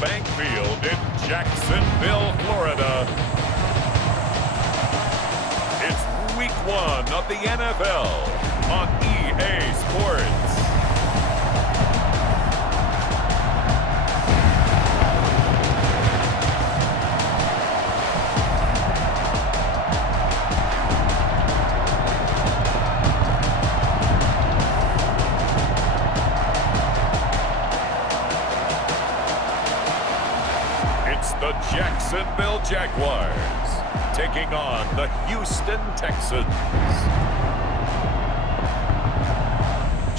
Bank Field in Jacksonville, Florida. It's Week 1 of the NFL on EA Sports. The Jacksonville Jaguars taking on the Houston Texans.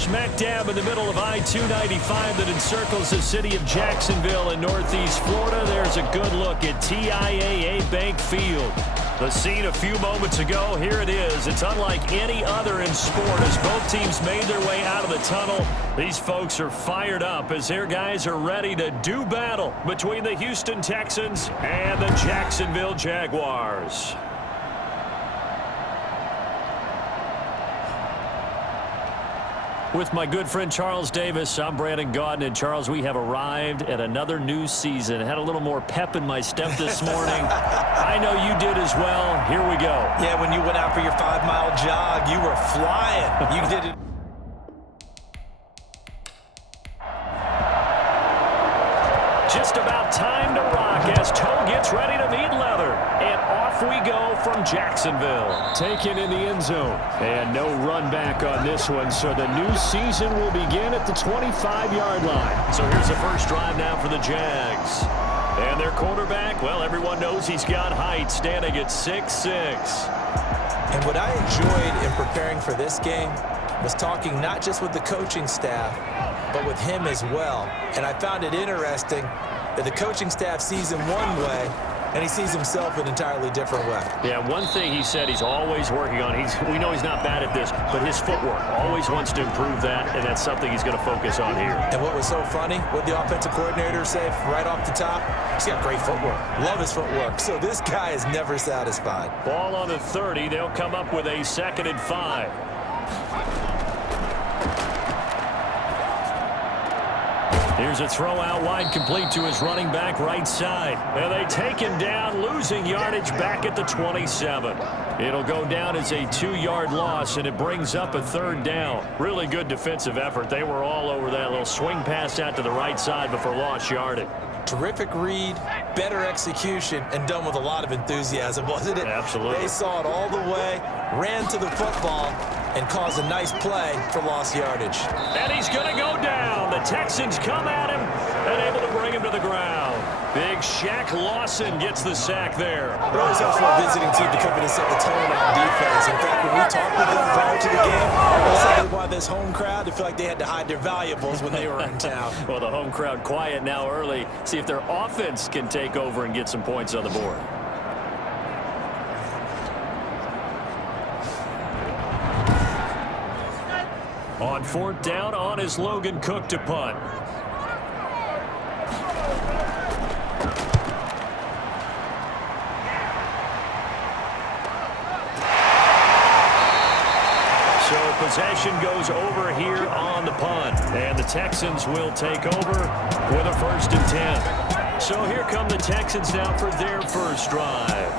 Smack dab in the middle of I-295 that encircles the city of Jacksonville in northeast Florida. There's a good look at TIAA Bank Field. The scene a few moments ago, here it is. It's unlike any other in sport as both teams made their way out of the tunnel. These folks are fired up as their guys are ready to do battle between the Houston Texans and the Jacksonville Jaguars. With my good friend Charles Davis, I'm Brandon Gaudin. And Charles, we have arrived at another new season. Had a little more pep in my step this morning. I know you did as well. Here we go. Yeah, when you went out for your 5-mile jog, you were flying. You did it. Just about time to rock as toe gets ready to meet leather. And off we go from Jacksonville. Taken in the end zone. And no run back on this one, so the new season will begin at the 25-yard line. So here's the first drive now for the Jags. And their quarterback, well, everyone knows he's got height, standing at 6'6". And what I enjoyed in preparing for this game was talking not just with the coaching staff, but with him as well. And I found it interesting that the coaching staff sees him one way, and he sees himself an entirely different way. Yeah, one thing he said he's always working on, we know he's not bad at this, but his footwork, always wants to improve that, and that's something he's going to focus on here. And what was so funny, what the offensive coordinator said right off the top, he's got great footwork. Love his footwork. So this guy is never satisfied. Ball on the 30. They'll come up with a 2nd and 5. Here's a throw out wide, complete to his running back right side. And they take him down, losing yardage back at the 27. It'll go down as a 2-yard loss, and it brings up a 3rd down. Really good defensive effort. They were all over that little swing pass out to the right side before lost yardage. Terrific read, better execution, and done with a lot of enthusiasm, wasn't it? Absolutely. They saw it all the way, ran to the football, and caused a nice play for lost yardage. And he's going to go down. The Texans come at him and able to bring him to the ground. Big Shaq Lawson gets the sack there. It always helps for a visiting team to come in and set the tone on defense. In fact, when we talked with them prior to the game, they said they wanted this home crowd to feel like they had to hide their valuables when they were in town. Well, the home crowd quiet now early. See if their offense can take over and get some points on the board. On 4th down, on is Logan Cook to punt. So possession goes over here on the punt. And the Texans will take over with a 1st and 10. So here come the Texans now for their first drive.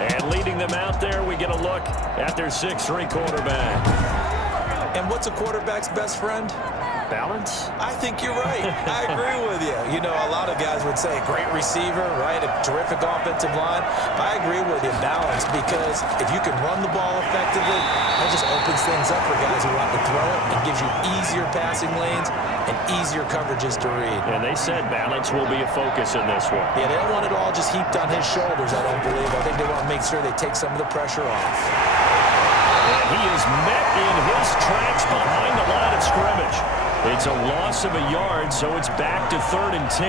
And leading them out there, we get a look at their 6'3" quarterback. And what's a quarterback's best friend? Balance? I think you're right. I agree with you. You know, a lot of guys would say great receiver, right? A terrific offensive line. I agree with you, balance, because if you can run the ball effectively, that just opens things up for guys who want to throw it. It gives you easier passing lanes and easier coverages to read. And they said balance will be a focus in this one. Yeah, they don't want it all just heaped on his shoulders, I don't believe. I think they want to make sure they take some of the pressure off. And he is met in his tracks behind the line of scrimmage. It's a loss of a yard, so it's back to 3rd and 10.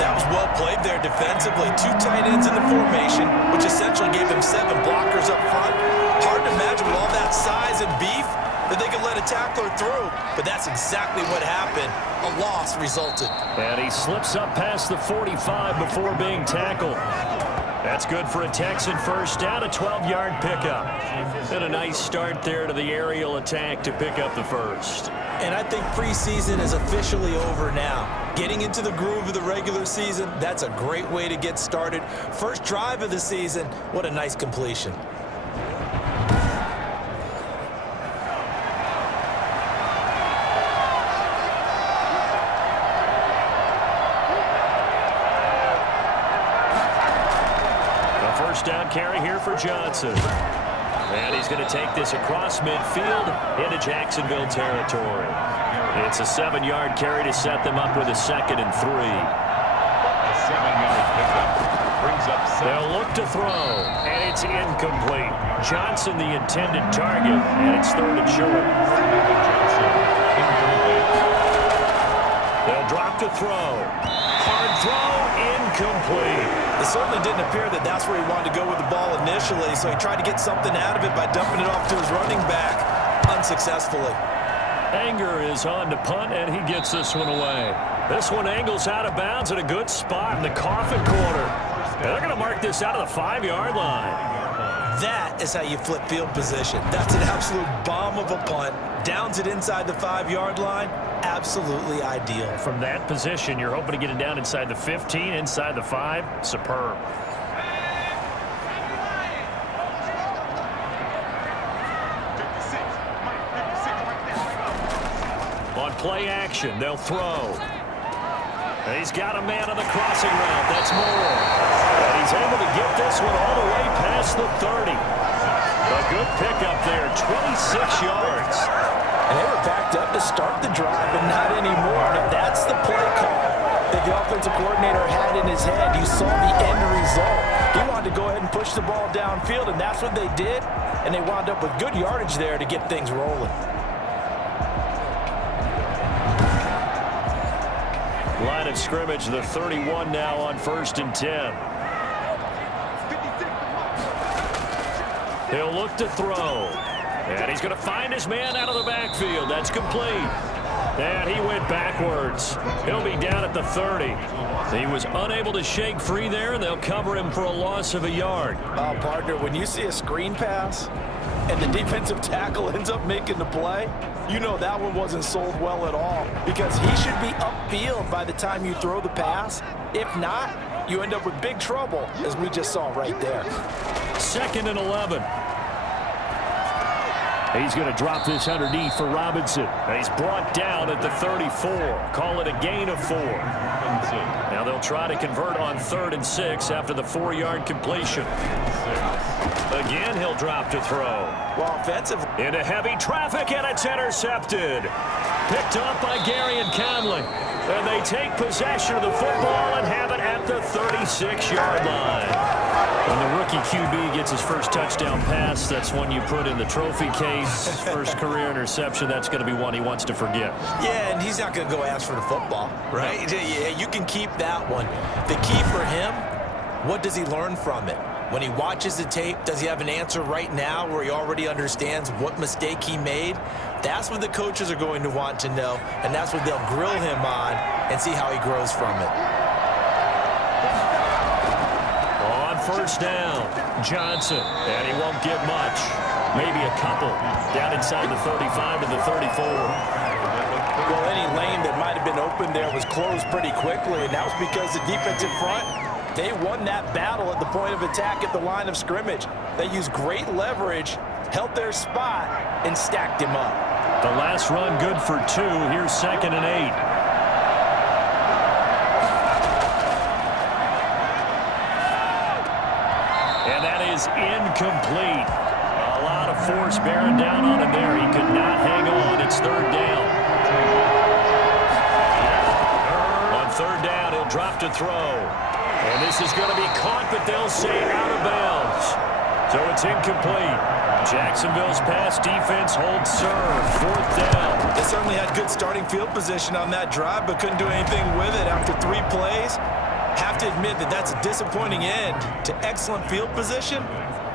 That was well played there defensively. 2 tight ends in the formation, which essentially gave them 7 blockers up front. Hard to imagine with all that size and beef that they could let a tackler through. But that's exactly what happened. A loss resulted. And he slips up past the 45 before being tackled. That's good for a Texan first down, a 12-yard pickup. And a nice start there to the aerial attack to pick up the first. And I think preseason is officially over now. Getting into the groove of the regular season, that's a great way to get started. First drive of the season, what a nice completion. First down carry here for Johnson. And he's going to take this across midfield into Jacksonville territory. It's a 7-yard carry to set them up with a 2nd and 3. A 7-yard pickup brings up 7. They'll look to throw, and it's incomplete. Johnson the intended target, and it's 3rd and short. They'll drop to throw. Hard throw, incomplete. It certainly didn't appear that that's where he wanted to go with the ball initially, so he tried to get something out of it by dumping it off to his running back unsuccessfully. Anger is on to punt, and he gets this one away. This one angles out of bounds at a good spot in the coffin corner. And they're going to mark this out of the 5-yard line. That is how you flip field position. That's an absolute bomb of a punt. Downs it inside the 5-yard line. Absolutely ideal. From that position, you're hoping to get it down inside the 15, inside the 5. Superb. On play action, they'll throw. And he's got a man on the crossing route. That's Moore. And he's able to get this one all the way past the 30. A good pickup there, 26 yards. And they were backed up to start the drive, but not anymore. And if that's the play call that the offensive coordinator had in his head, you saw the end result. He wanted to go ahead and push the ball downfield, and that's what they did. And they wound up with good yardage there to get things rolling. Line of scrimmage, the 31 now on 1st and 10. He'll look to throw. And he's going to find his man out of the backfield. That's complete. And he went backwards. He'll be down at the 30. He was unable to shake free there, and they'll cover him for a loss of a yard. Oh, partner, when you see a screen pass and the defensive tackle ends up making the play, you know that one wasn't sold well at all, because he should be upfield by the time you throw the pass. If not, you end up with big trouble, as we just saw right there. 2nd and 11. He's going to drop this underneath for Robinson. And he's brought down at the 34. Call it a gain of 4. Now they'll try to convert on 3rd and 6 after the 4-yard completion. Again, he'll drop to throw. Well, offensive. Into heavy traffic, and it's intercepted. Picked up by Gary and Conley. And they take possession of the football and have it at the 36-yard line. When the rookie QB gets his first touchdown pass, that's one you put in the trophy case. First career interception, that's going to be one he wants to forget. Yeah, and he's not going to go ask for the football, right? No. Yeah, you can keep that one. The key for him, what does he learn from it? When he watches the tape, does he have an answer right now where he already understands what mistake he made? That's what the coaches are going to want to know, and that's what they'll grill him on and see how he grows from it. On 1st down, Johnson, and he won't get much. Maybe a couple. Down inside the 35 to the 34. Well, any lane that might have been open there was closed pretty quickly, and that was because the defensive front, they won that battle at the point of attack at the line of scrimmage. They used great leverage, held their spot, and stacked him up. The last run good for 2. Here's 2nd and 8. And that is incomplete. A lot of force bearing down on him there. He could not hang on. It's 3rd down. On 3rd down, he'll drop to throw. And this is going to be caught, but they'll say out of bounds. So it's incomplete. Jacksonville's pass defense holds serve. 4th down. They certainly had good starting field position on that drive, but couldn't do anything with it after 3 plays. Have to admit that that's a disappointing end to excellent field position.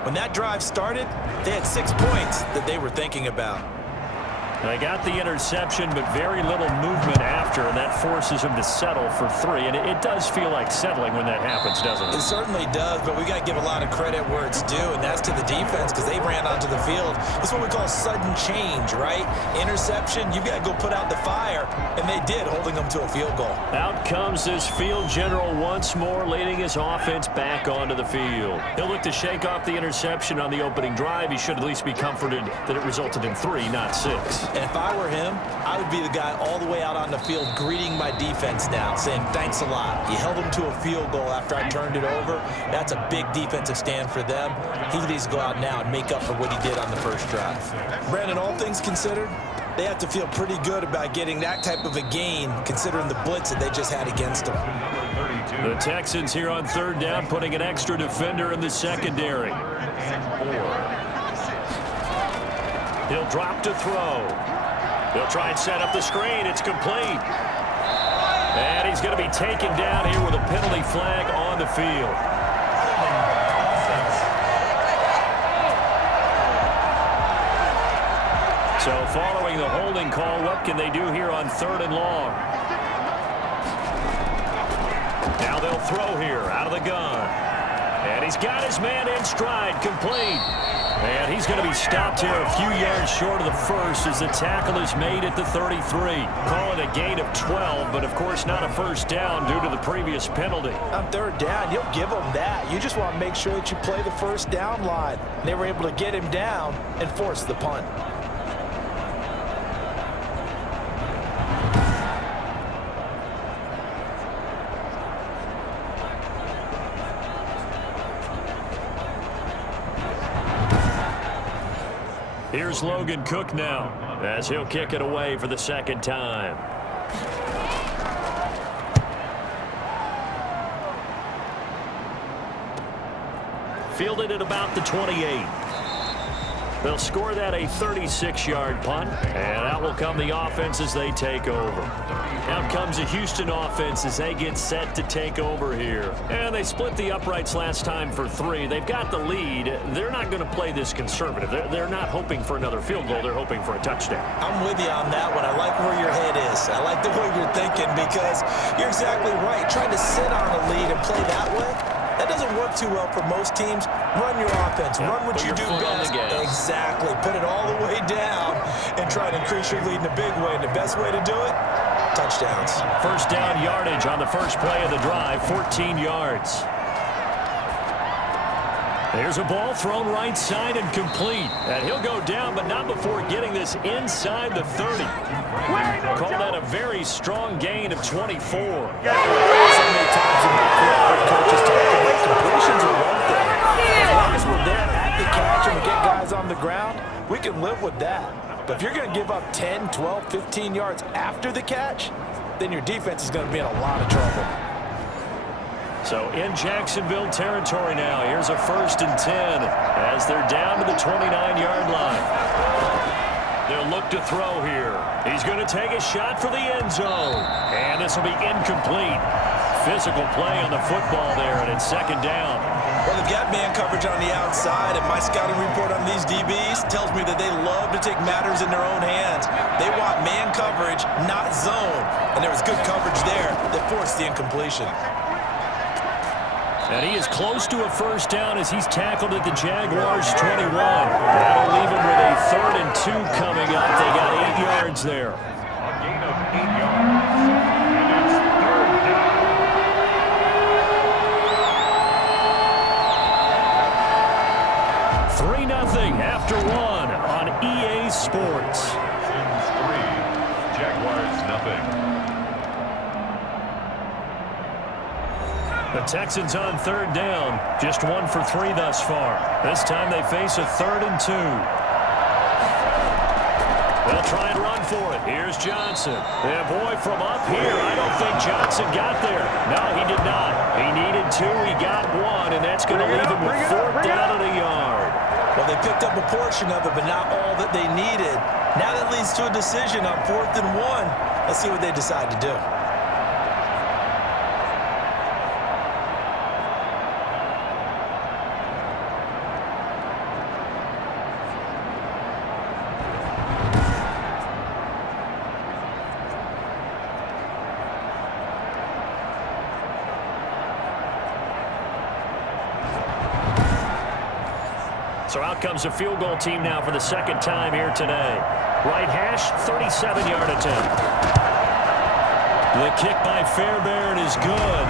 When that drive started, they had 6 points that they were thinking about. They got the interception, but very little movement after, and that forces him to settle for 3. And it does feel like settling when that happens, doesn't it? It certainly does, but we got to give a lot of credit where it's due, and that's to the defense because they ran onto the field. This is what we call sudden change, right? Interception, you've got to go put out the fire, and they did, holding them to a field goal. Out comes this field general once more, leading his offense back onto the field. He'll look to shake off the interception on the opening drive. He should at least be comforted that it resulted in 3, not 6. And if I were him, I would be the guy all the way out on the field greeting my defense now, saying thanks a lot. You held them to a field goal after I turned it over. That's a big defensive stand for them. He needs to go out now and make up for what he did on the first drive. Brandon, all things considered, they have to feel pretty good about getting that type of a gain considering the blitz that they just had against them. The Texans here on 3rd down, putting an extra defender in the secondary. He'll drop to throw. He'll try and set up the screen. It's complete. And he's going to be taken down here with a penalty flag on the field. So following the holding call, what can they do here on 3rd and long? Now they'll throw here out of the gun. And he's got his man in stride, complete. And he's going to be stopped here a few yards short of the first as the tackle is made at the 33. Calling a gain of 12, but of course not a first down due to the previous penalty. On 3rd down, you'll give them that. You just want to make sure that you play the first down line. They were able to get him down and force the punt. Here's Logan Cook now as he'll kick it away for the 2nd time. Fielded at about the 28. They'll score that a 36-yard punt, and out will come the offense as they take over. Out comes the Houston offense as they get set to take over here. And they split the uprights last time for 3. They've got the lead. They're not going to play this conservative. They're not hoping for another field goal. They're hoping for a touchdown. I'm with you on that one. I like where your head is. I like the way you're thinking because you're exactly right. Trying to sit on a lead and play that way, that doesn't work too well for most teams. Run your offense. Run what you do best. Exactly. Put it all the way down and try to increase your lead in a big way. And the best way to do it, touchdowns. First down yardage on the first play of the drive, 14 yards. There's a ball thrown right side and complete. And he'll go down, but not before getting this inside the 30. Call that a very strong gain of 24. So many times in my career, coaches talk about completions are one thing. As long as we're there at the catch and we get guys on the ground, we can live with that. But if you're going to give up 10, 12, 15 yards after the catch, then your defense is going to be in a lot of trouble. So in Jacksonville territory now, here's a 1st and 10 as they're down to the 29-yard line. They'll look to throw here. He's going to take a shot for the end zone. And this will be incomplete. Physical play on the football there, and it's 2nd down. Well, they've got man coverage on the outside, and my scouting report on these DBs tells me that they love to take matters in their own hands. They want man coverage, not zone. And there was good coverage there that forced the incompletion. And he is close to a first down as he's tackled at the Jaguars 21. That'll leave him with a 3rd and 2 coming up. They got 8 yards there. A gain of 8 yards. And it's 3rd down. 3-0 after 1 on EA Sports. Texans 3, Jaguars nothing. The Texans on 3rd down, just 1 for 3 thus far. This time they face a 3rd and 2. They'll try and run for it. Here's Johnson. Yeah, boy, from up here, I don't think Johnson got there. No, he did not. He needed 2, he got 1, and that's going to leave him with 4th down at a yard. Well, they picked up a portion of it, but not all that they needed. Now that leads to a decision on 4th and 1. Let's see what they decide to do. So out comes a field goal team now for the second time here today. Right hash, 37-yard attempt. The kick by Fairbairn is good.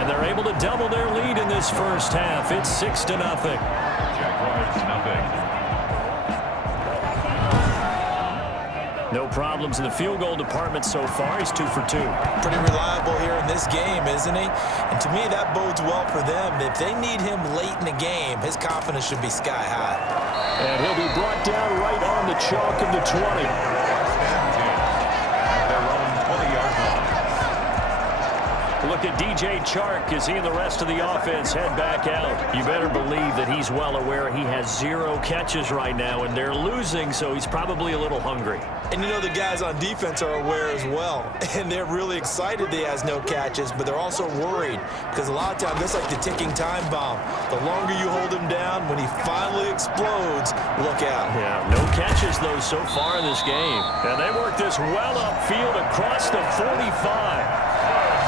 And they're able to double their lead in this first half. It's 6-0. Jaguars, nothing. No problems in the field goal department so far. He's 2 for 2. Pretty reliable here in this game, isn't he? And to me, that bodes well for them. If they need him late in the game, his confidence should be sky high. And he'll be brought down right on the chalk of the 20. Their own 20-yard line. Look at DJ Chark as he and the rest of the offense head back out. You better believe that he's well aware he has 0 catches right now, and they're losing, so he's probably a little hungry. And you know the guys on defense are aware as well. And they're really excited that he has no catches, but they're also worried because a lot of times that's like the ticking time bomb. The longer you hold him down, when he finally explodes, look out. Yeah, no catches, though, so far in this game. And they work this well upfield across the 45.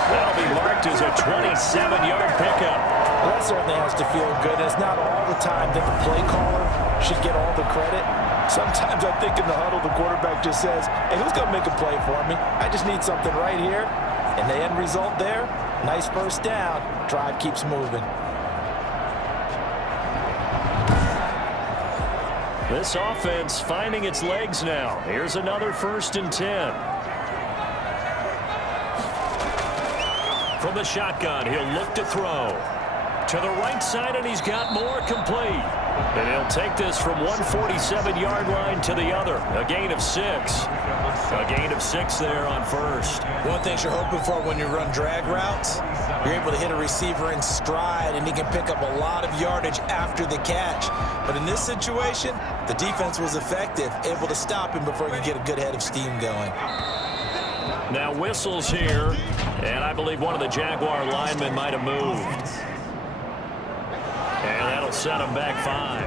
That'll be marked as a 27-yard pickup. Well, that certainly has to feel good. And it's not all the time that the play caller should get all the credit. Sometimes I think in the huddle, the quarterback just says, hey, who's going to make a play for me? I just need something right here. And the end result there, nice first down. Drive keeps moving. This offense finding its legs now. Here's another 1st and 10. From the shotgun, he'll look to throw. To the right side, and he's got more complete. And he'll take this from 147-yard line to the other. A gain of 6. A gain of 6 there on first. One thing you're hoping for when you run drag routes, you're able to hit a receiver in stride, and he can pick up a lot of yardage after the catch. But in this situation, the defense was effective, able to stop him before he could get a good head of steam going. Now whistles here, and I believe one of the Jaguar linemen might have moved. And that'll set him back 5.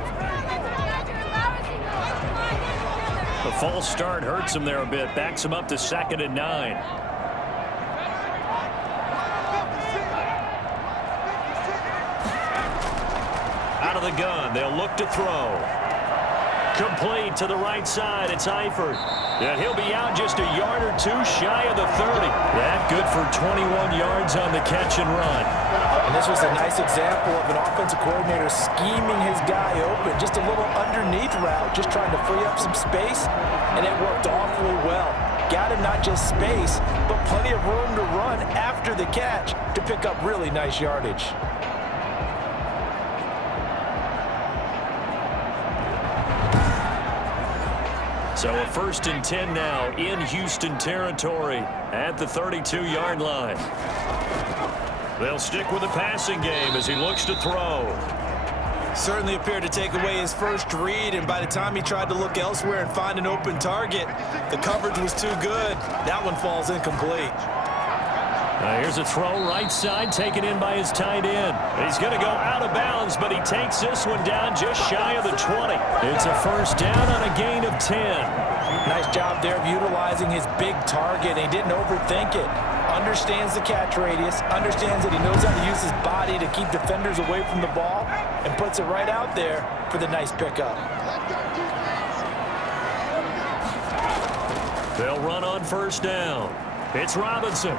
The false start hurts him there a bit, backs him up to 2nd and 9. Out of the gun, they'll look to throw. Complete to the right side, it's Eifert. And he'll be out just a yard or 2 shy of the 30. That good for 21 yards on the catch and run. And this was a nice example of an offensive coordinator scheming his guy open. Just a little underneath route, just trying to free up some space, and it worked awfully well. Got him not just space, but plenty of room to run after the catch to pick up really nice yardage. So a 1st and 10 now in Houston territory at the 32-yard line. They'll stick with the passing game as he looks to throw. Certainly appeared to take away his first read, and by the time he tried to look elsewhere and find an open target, the coverage was too good. That one falls incomplete. Here's a throw right side taken in by his tight end. He's going to go out of bounds, but he takes this one down just shy of the 20. It's a first down on a gain of 10. Nice job there of utilizing his big target. He didn't overthink it. Understands the catch radius, understands that he knows how to use his body to keep defenders away from the ball, and puts it right out there for the nice pickup. They'll run on first down. It's Robinson.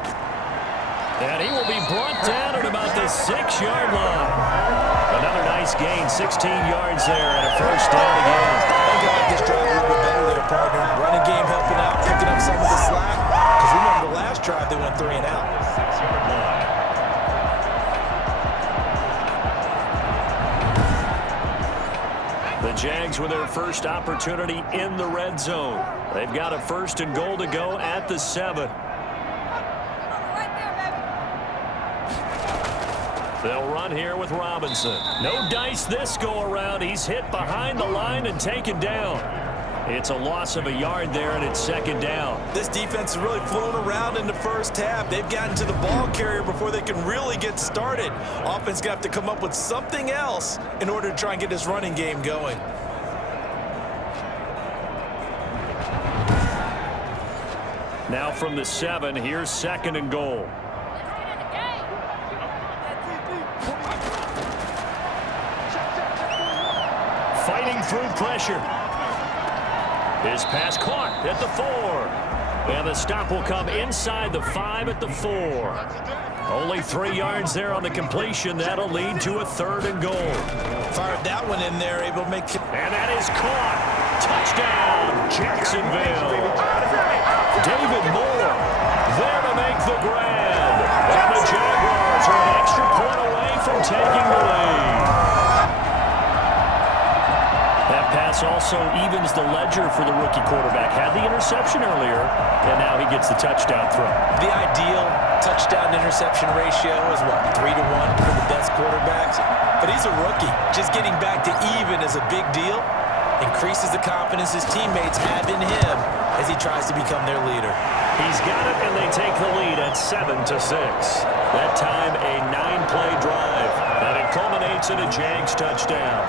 And he will be brought down at about the 6-yard line. Another nice gain, 16 yards there, and a first down again. I think I like this drive a little bit better there, partner. Running game helping out, picking up some of the slack. Because remember the last drive, they went 3 and out. 6-yard line. The Jags with their first opportunity in the red zone. They've got a 1st and goal to go at the 7. They'll run here with Robinson. No dice this go-around. He's hit behind the line and taken down. It's a loss of a yard there, and it's 2nd down. This defense has really flown around in the first half. They've gotten to the ball carrier before they can really get started. Offense got to come up with something else in order to try and get this running game going. Now from the 7, here's 2nd and goal. fighting through pressure. His pass caught at the 4. And the stop will come inside the 5 at the 4. Only 3 yards there on the completion. That'll lead to a 3rd and goal. Fired that one in there, able to make it. And that is caught. Touchdown, Jacksonville. David Moore there to make the grab. And the Jaguars are an extra point away from taking the lead. That pass also evens the ledger for the rookie quarterback. Had the interception earlier, and now he gets the touchdown throw. The ideal touchdown-interception ratio is, what, 3 to 1 for the best quarterbacks? But he's a rookie. Just getting back to even is a big deal. Increases the confidence his teammates have in him as he tries to become their leader. He's got it, and they take the lead at 7-6. That time, a 9-play drive, and it culminates in a Jags touchdown.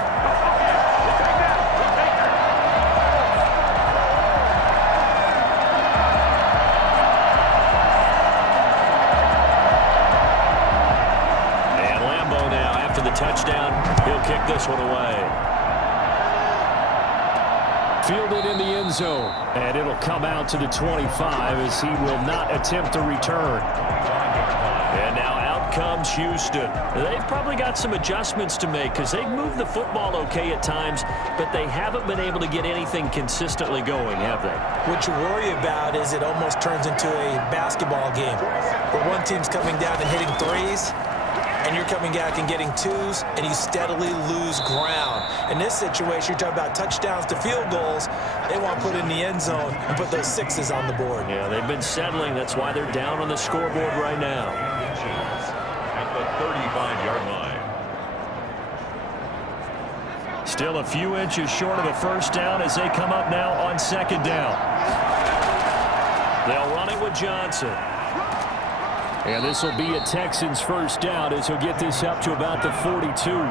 And Lambeau now, after the touchdown, he'll kick this one away. Fielded in the end zone, and it'll come out to the 25 as he will not attempt to return. And now out comes Houston. They've probably got some adjustments to make because they've moved the football okay at times, but they haven't been able to get anything consistently going, have they? What you worry about is it almost turns into a basketball game where one team's coming down and hitting threes, and you're coming back and getting twos, and you steadily lose ground. In this situation, you're talking about touchdowns to field goals. They want to put in the end zone and put those 6s on the board. Yeah, they've been settling. That's why they're down on the scoreboard right now. At the 35-yard line. Still a few inches short of a first down as they come up now on 2nd down. They'll run it with Johnson. And this will be a Texans first down as he'll get this up to about the 42. He's brought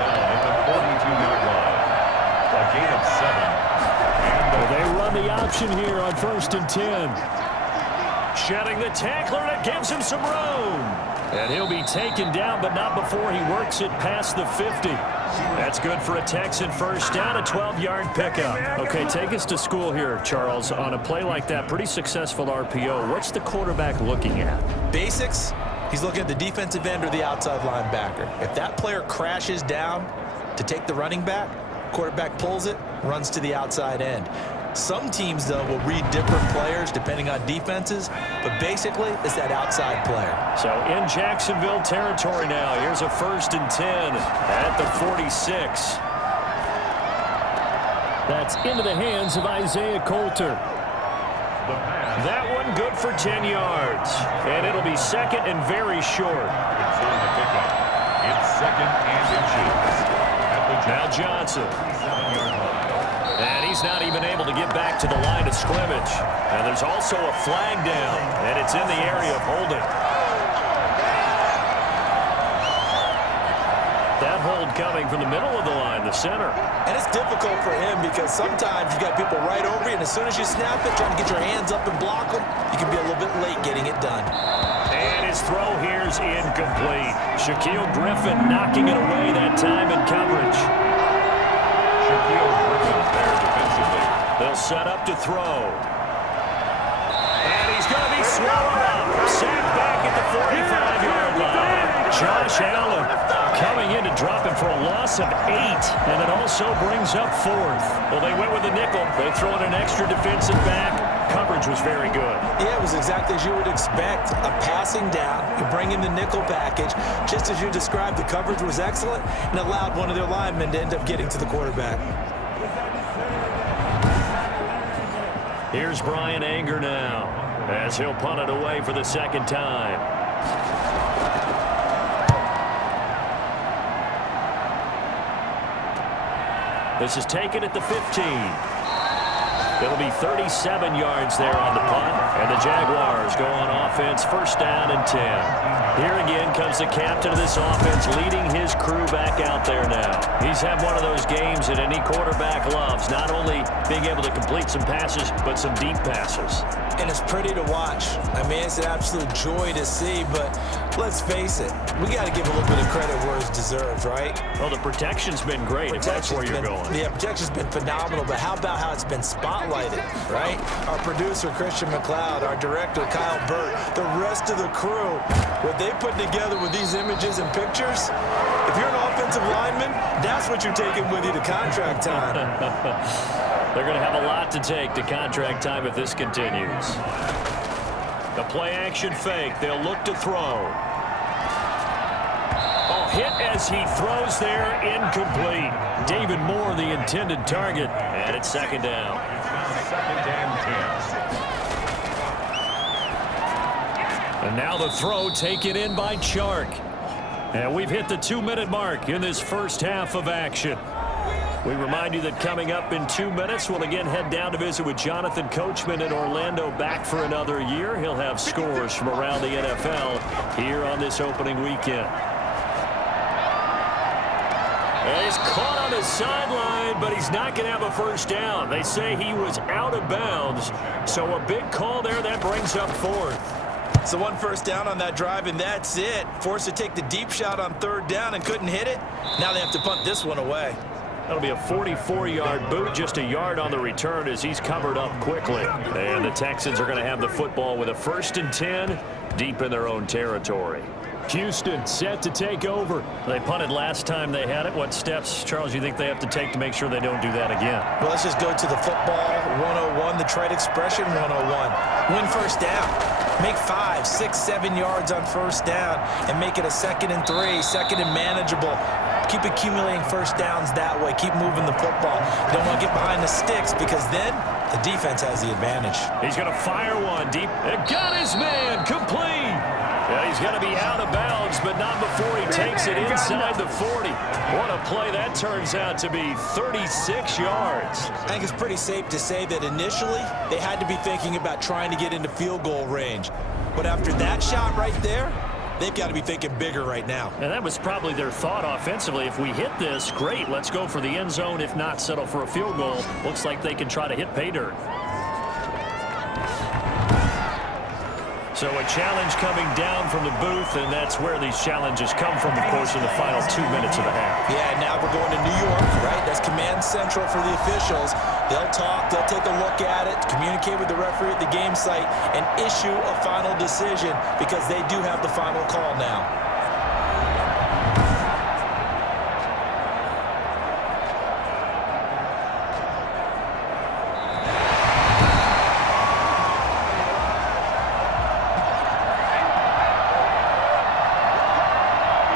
down at the 42-yard line. A gain of 7. They run the option here on 1st and 10. Shedding the tackler, that gives him some room. And he'll be taken down, but not before he works it past the 50. That's good for a Texan first down, a 12-yard pickup. Okay, take us to school here, Charles. On a play like that, pretty successful RPO. What's the quarterback looking at? Basics, he's looking at the defensive end or the outside linebacker. If that player crashes down to take the running back, quarterback pulls it, runs to the outside end. Some teams, though, will read different players depending on defenses, but basically it's that outside player. So in Jacksonville territory now, here's a 1st and 10 at the 46. That's into the hands of Isaiah Coulter. That one good for 10 yards, and it'll be 2nd and very short. It's 2nd and inches. Now Johnson. And he's not even able to get back to the line of scrimmage. And there's also a flag down, and it's in the area of holding. That hold coming from the middle of the line, the center. And it's difficult for him because sometimes you've got people right over you, and as soon as you snap it, trying to get your hands up and block them, you can be a little bit late getting it done. And his throw here is incomplete. Shaquille Griffin knocking it away that time in coverage. Shaquille Griffin there defensively. They'll set up to throw. And he's going to be swallowed up. Sacked back at the 45-yard line. Josh Allen coming in to drop him for a loss of 8. And it also brings up 4th. Well, they went with the nickel. They throw in an extra defensive back. Coverage was very good. Yeah, it was exactly as you would expect. A passing down, you bring in the nickel package. Just as you described, the coverage was excellent and allowed one of their linemen to end up getting to the quarterback. Here's Brian Anger now as he'll punt it away for the 2nd time. This is taken at the 15. It'll be 37 yards there on the punt. And the Jaguars go on offense, first down and 10. Here again comes the captain of this offense, leading his crew back out there now. He's had one of those games that any quarterback loves, not only being able to complete some passes, but some deep passes. And it's pretty to watch. I mean, it's an absolute joy to see, but let's face it, we got to give a little bit of credit where it's deserved, right? Well, the protection's been great, if that's where you're going. Yeah, protection's been phenomenal, but how about how it's been spotlighted, right? Our producer, Christian McLeod, our director, Kyle Burt, the rest of the crew, what they put together with these images and pictures, if you're an offensive lineman, that's what you're taking with you to contract time. They're going to have a lot to take to contract time if this continues. The play-action fake. They'll look to throw. Oh, hit as he throws there. Incomplete. David Moore, the intended target. And it's second down. Second and 10. And now the throw taken in by Chark. And we've hit the 2-minute mark in this first half of action. We remind you that coming up in 2 minutes, we'll again head down to visit with Jonathan Coachman in Orlando, back for another year. He'll have scores from around the NFL here on this opening weekend. And he's caught on the sideline, but he's not going to have a first down. They say he was out of bounds, so a big call there. That brings up fourth. So one first down on that drive, and that's it. Forced to take the deep shot on third down and couldn't hit it. Now they have to punt this one away. That'll be a 44-yard boot, just a yard on the return as he's covered up quickly. And the Texans are going to have the football with a 1st and 10 deep in their own territory. Houston set to take over. They punted last time they had it. What steps, Charles, you think they have to take to make sure they don't do that again? Well, let's just go to the football 101, the trade expression 101. Win first down. Make 5, 6, 7 yards on first down and make it a 2nd and 3, second and manageable. Keep accumulating first downs that way. Keep moving the football. You don't want to get behind the sticks because then the defense has the advantage. He's going to fire one deep. And got his man complete. Yeah, he's going to be out of bounds, but not before he takes it inside the 40. What a play that turns out to be, 36 yards. I think it's pretty safe to say that initially they had to be thinking about trying to get into field goal range. But after that shot right there, they've got to be thinking bigger right now. And that was probably their thought offensively. If we hit this, great, let's go for the end zone. If not, settle for a field goal. Looks like they can try to hit pay dirt. So a challenge coming down from the booth, and that's where these challenges come from, of course, in the final 2 minutes of the half. Yeah, now we're going to New York, right? That's command central for the officials. They'll talk, they'll take a look at it, communicate with the referee at the game site, and issue a final decision because they do have the final call now.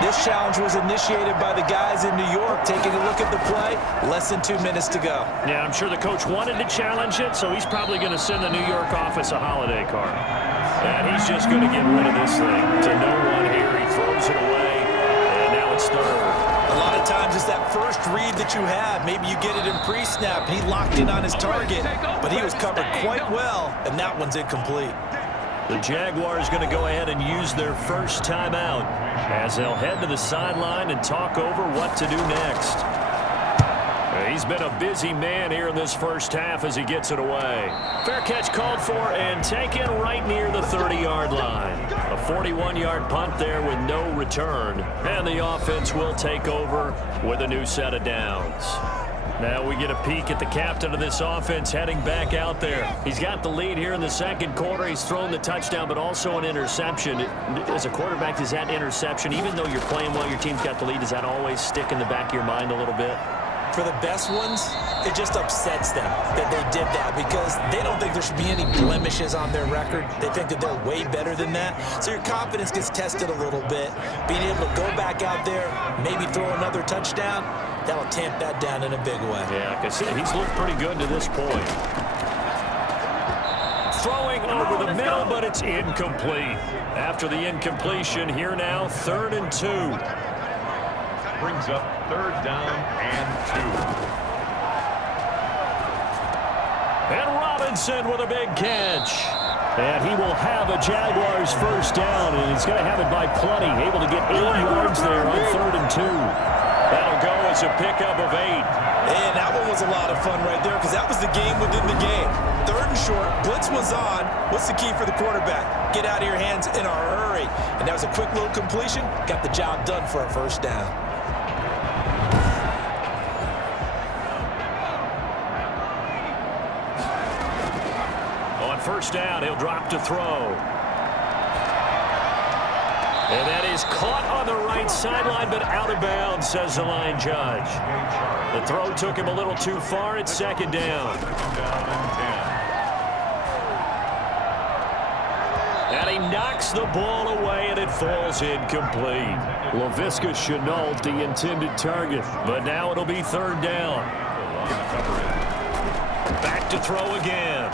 This challenge was initiated by the guys in New York. Taking a look at the play, less than 2 minutes to go. Yeah, I'm sure the coach wanted to challenge it, so he's probably going to send the New York office a holiday card. And he's just going to get rid of this thing. To no one here, he throws it away, and now it's third. A lot of times it's that first read that you have. Maybe you get it in pre-snap, and he locked in on his target, but he was covered quite well, and that one's incomplete. The Jaguars going to go ahead and use their first timeout as they'll head to the sideline and talk over what to do next. He's been a busy man here in this first half as he gets it away. Fair catch called for and taken right near the 30-yard line. A 41-yard punt there with no return. And the offense will take over with a new set of downs. Now we get a peek at the captain of this offense heading back out there. He's got the lead here in the second quarter. He's thrown the touchdown, but also an interception. As a quarterback, does that interception, even though you're playing well, your team's got the lead, does that always stick in the back of your mind a little bit? For the best ones, it just upsets them that they did that because they don't think there should be any blemishes on their record. They think that they're way better than that. So your confidence gets tested a little bit. Being able to go back out there, maybe throw another touchdown, that'll tamp that down in a big way. Yeah, because he's looked pretty good to this point. Throwing over the middle, but it's incomplete. After the incompletion, here now, 3rd and 2. Brings up 3rd down and 2. And Robinson with a big catch. And he will have a Jaguars first down, and he's going to have it by plenty. Able to get 8 yards there on 3rd and 2. That'll go as a pickup of 8. And that one was a lot of fun right there because that was the game within the game. 3rd and short, blitz was on. What's the key for the quarterback? Get out of your hands in a hurry. And that was a quick little completion. Got the job done for a first down. On first down, he'll drop to throw. And that is caught on the right sideline, but out of bounds, says the line judge. The throw took him a little too far. It's 2nd down. And he knocks the ball away, and it falls incomplete. Laviska Shenault, the intended target, but now it'll be 3rd down. Back to throw again.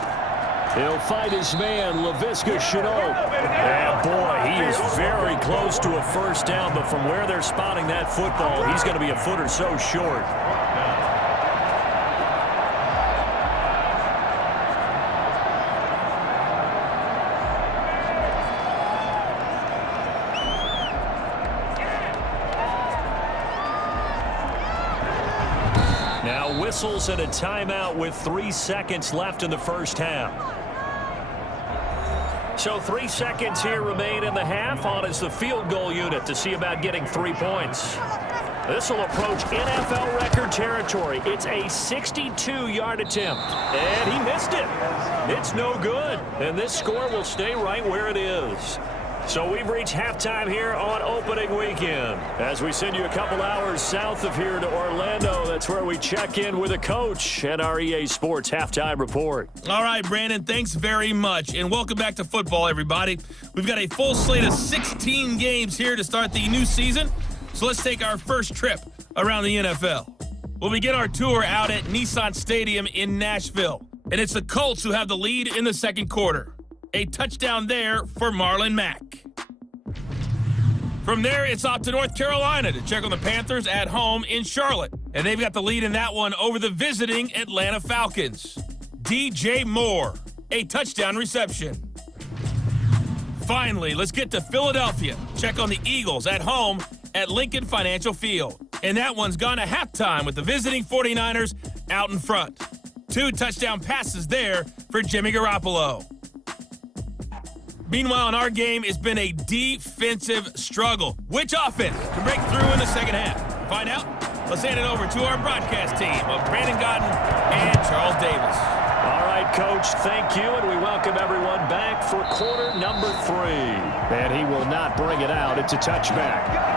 He'll fight his man, Laviska Shenault. And boy, he is very close to a first down, but from where they're spotting that football, he's going to be a foot or so short. Now whistles and a timeout with 3 seconds left in the first half. So 3 seconds here remain in the half. On is the field goal unit to see about getting 3 points. This will approach NFL record territory. It's a 62-yard attempt. And he missed it. It's no good. And this score will stay right where it is. So we've reached halftime here on opening weekend. As we send you a couple hours south of here to Orlando, that's where we check in with a coach at our EA Sports Halftime Report. All right, Brandon, thanks very much. And welcome back to football, everybody. We've got a full slate of 16 games here to start the new season. So let's take our first trip around the NFL. We'll begin our tour out at Nissan Stadium in Nashville. And it's the Colts who have the lead in the second quarter. A touchdown there for Marlon Mack. From there, it's off to North Carolina to check on the Panthers at home in Charlotte. And they've got the lead in that one over the visiting Atlanta Falcons. DJ Moore, a touchdown reception. Finally, let's get to Philadelphia. Check on the Eagles at home at Lincoln Financial Field. And that one's gone to halftime with the visiting 49ers out in front. 2 touchdown passes there for Jimmy Garoppolo. Meanwhile, in our game, it's been a defensive struggle. Which offense can break through in the second half? To find out, let's hand it over to our broadcast team of Brandon Godden and Charles Davis. All right, Coach, thank you, and we welcome everyone back for quarter number 3. And he will not bring it out. It's a touchback.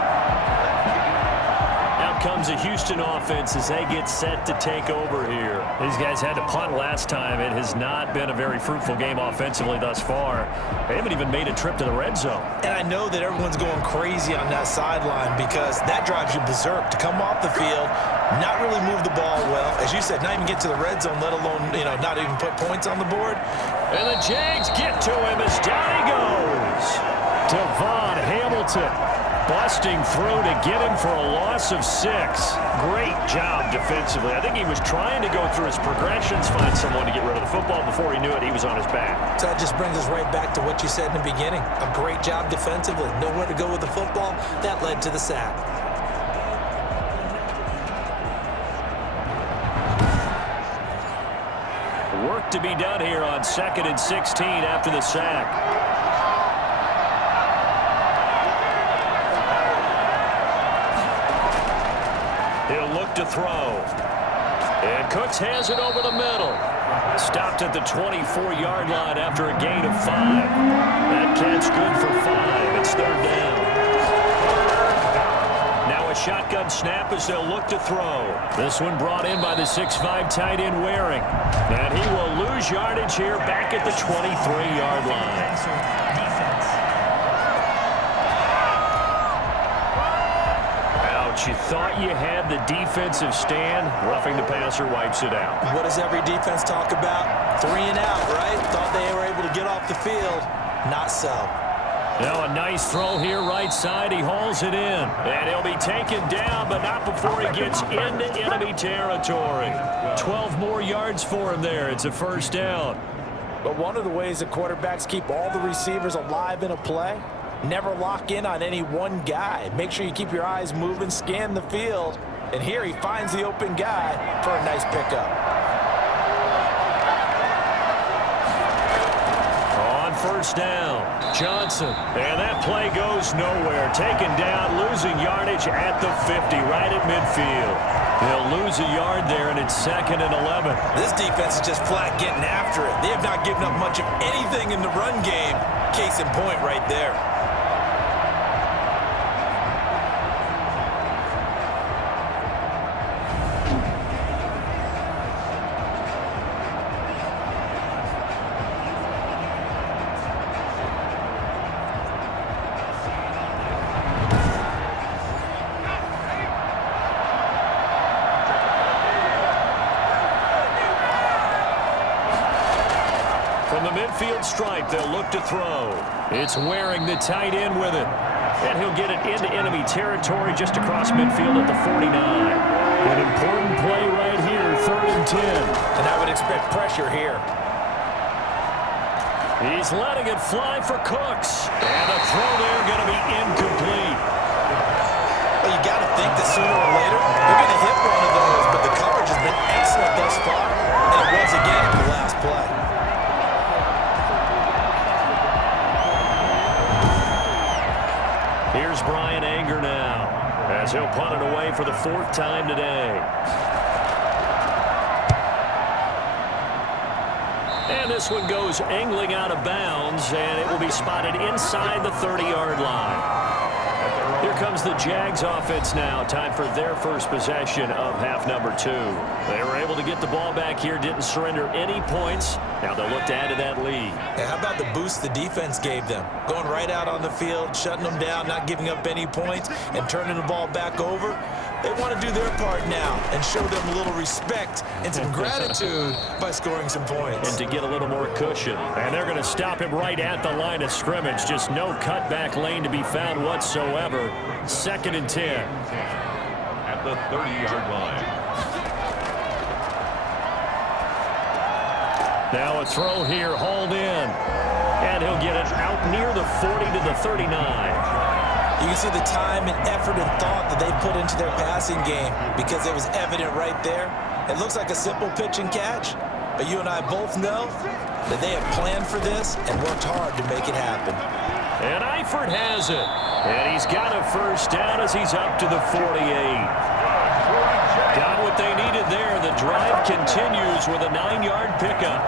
Comes a Houston offense as they get set to take over here. These guys had to punt last time. It has not been a very fruitful game offensively thus far. They haven't even made a trip to the red zone. And I know that everyone's going crazy on that sideline because that drives you berserk to come off the field, not really move the ball well. As you said, not even get to the red zone, let alone, not even put points on the board. And the Jags get to him as down he goes. Devon Hamilton busting through to get him for a loss of 6. Great job defensively. I think he was trying to go through his progressions, find someone to get rid of the football. Before he knew it, he was on his back. So that just brings us right back to what you said in the beginning. A great job defensively. Nowhere to go with the football. That led to the sack. Work to be done here on 2nd and 16 after the sack. He'll look to throw. And Cooks has it over the middle. Stopped at the 24-yard line after a gain of 5. That catch good for 5. It's 3rd down. Now a shotgun snap as they'll look to throw. This one brought in by the 6'5" tight end Waring. And he will lose yardage here back at the 23-yard line. You thought you had the defensive stand. Roughing the passer wipes it out. What does every defense talk about? 3 and out, right? Thought they were able to get off the field. Not so. Now a nice throw here right side. He hauls it in. And he'll be taken down, but not before he gets into enemy territory. 12 more yards for him there. It's a first down. But one of the ways that quarterbacks keep all the receivers alive in a play, never lock in on any one guy. Make sure you keep your eyes moving, scan the field. And here he finds the open guy for a nice pickup. First down, Johnson, and that play goes nowhere. Taken down, losing yardage at the 50, right at midfield. They'll lose a yard there, and it's 2nd and 11. This defense is just flat getting after it. They have not given up much of anything in the run game. Case in point right there. Midfield stripe, they'll look to throw. It's Waring, the tight end, with it. And he'll get it into enemy territory just across midfield at the 49. An important play right here, 3rd and 10. And I would expect pressure here. He's letting it fly for Cooks. And the throw there going to be incomplete. Well, you got to think that sooner or later they're going to hit one of those, but the coverage has been excellent thus far, and it was again in the last play. Here's Brian Anger now, as he'll punt it away for the 4th time today. And this one goes angling out of bounds, and it will be spotted inside the 30-yard line. Here comes the Jags offense now. Time for their first possession of half number 2. They were able to get the ball back here, didn't surrender any points. Now they'll look to add to that lead. And how about the boost the defense gave them? Going right out on the field, shutting them down, not giving up any points, and turning the ball back over. They want to do their part now and show them a little respect and some gratitude by scoring some points. And to get a little more cushion. And they're going to stop him right at the line of scrimmage. Just no cutback lane to be found whatsoever. 2nd and 10. At the 30-yard line. Now a throw here, hauled in. And he'll get it out near the 40 to the 39. You can see the time and effort and thought that they put into their passing game because it was evident right there. It looks like a simple pitch and catch, but you and I both know that they have planned for this and worked hard to make it happen. And Eifert has it. And he's got a first down as he's up to the 48. Got what they needed there. The drive continues with a 9-yard pickup.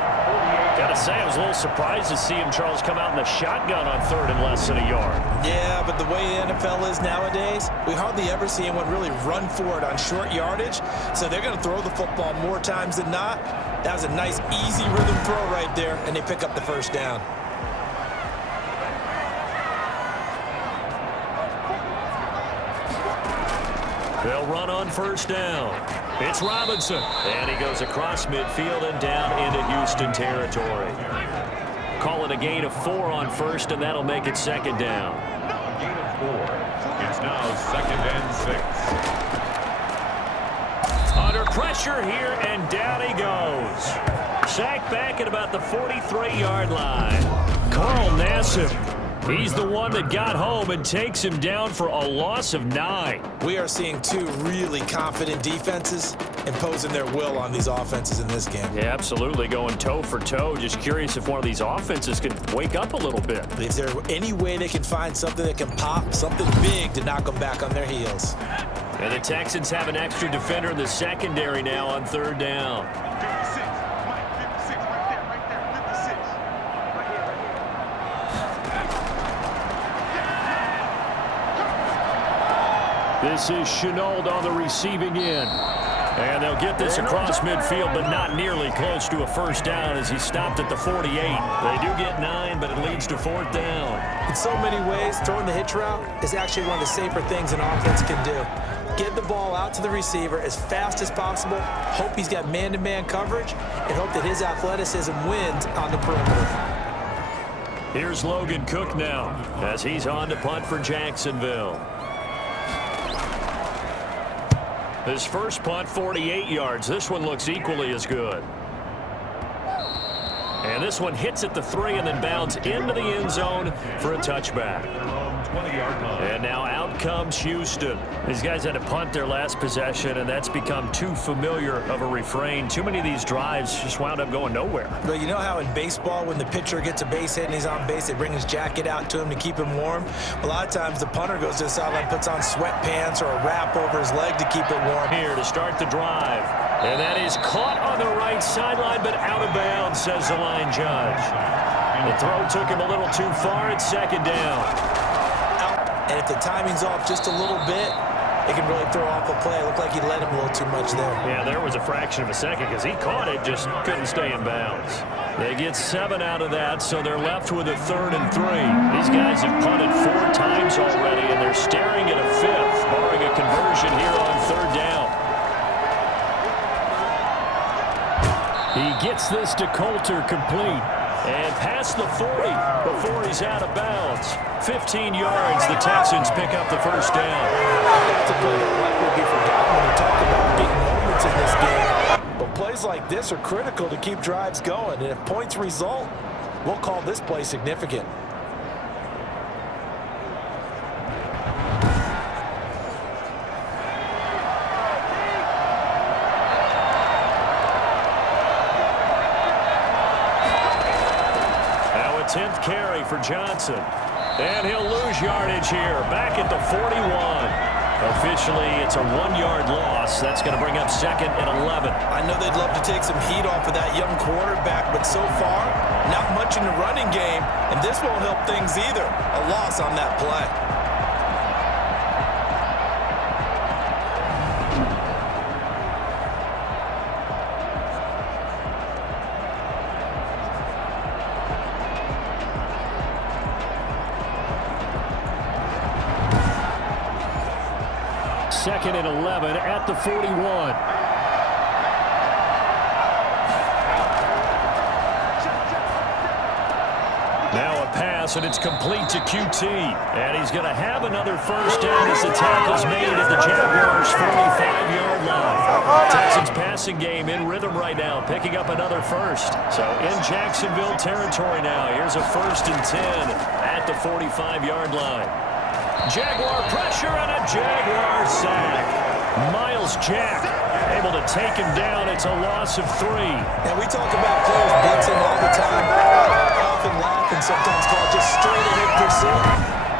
Got to say, I was a little surprised to see him, Charles, come out in the shotgun on 3rd and less than a yard. Yeah, but the way the NFL is nowadays, we hardly ever see anyone really run for it on short yardage. So they're going to throw the football more times than not. That was a nice, easy rhythm throw right there, and they pick up the first down. They'll run on first down. It's Robinson. And he goes across midfield and down into Houston territory. Call it a gain of 4 on first, and that'll make it 2nd down. Gain of 4. It's now 2nd and 6. Under pressure here, and down he goes. Sacked back at about the 43-yard line. Carl Nassib. He's the one that got home and takes him down for a loss of 9. We are seeing 2 really confident defenses imposing their will on these offenses in this game. Yeah, absolutely, going toe for toe. Just curious if one of these offenses could wake up a little bit. Is there any way they can find something that can pop, something big to knock them back on their heels? And the Texans have an extra defender in the secondary now on 3rd down. This is Chenault on the receiving end. And they'll get this across midfield, but not nearly close to a first down as he stopped at the 48. They do get 9, but it leads to 4th down. In so many ways, throwing the hitch route is actually one of the safer things an offense can do. Get the ball out to the receiver as fast as possible, hope he's got man-to-man coverage, and hope that his athleticism wins on the perimeter. Here's Logan Cook now as he's on to punt for Jacksonville. His first punt, 48 yards. This one looks equally as good. And this one hits at the 3 and then bounds into the end zone for a touchback. And now out comes Houston. These guys had to punt their last possession, and that's become too familiar of a refrain. Too many of these drives just wound up going nowhere. But you know how in baseball, when the pitcher gets a base hit and he's on base, they bring his jacket out to him to keep him warm? A lot of times the punter goes to the sideline, puts on sweatpants or a wrap over his leg to keep it warm. Here to start the drive. And that is caught on the right sideline, but out of bounds, says the line judge. The throw took him a little too far. It's second down. And if the timing's off just a little bit, it can really throw off a play. It looked like he let him a little too much there. Yeah, there was a fraction of a second because he caught it, just couldn't stay in bounds. They get 7 out of that, so they're left with a 3rd and 3. These guys have punted 4 times already, and they're staring at a 5th, barring a conversion here on 3rd down. He gets this to Coulter complete. And past the 40 before he's out of bounds. 15 yards, the Texans pick up the first down. That's a play that likely will be forgotten when you talk about big moments in this game. But plays like this are critical to keep drives going. And if points result, we'll call this play significant. Now a 10th carry for Johnson. And he'll lose yardage here, back at the 41. Officially, it's a 1-yard loss. That's going to bring up 2nd and 11. I know they'd love to take some heat off of that young quarterback, but so far, not much in the running game, and this won't help things either. A loss on that play. Second and 11 at the 41. Now a pass, and it's complete to QT. And he's going to have another first down as the tackle's made at the Jaguars' 45-yard line. Texans passing game in rhythm right now, picking up another first. So in Jacksonville territory now. Here's a 1st and 10 at the 45-yard line. Jaguar pressure and a Jaguar sack. Miles Jack able to take him down. It's a loss of 3. And we talk about players blitzing all the time. I often laugh and sometimes call it just straight ahead pursuit.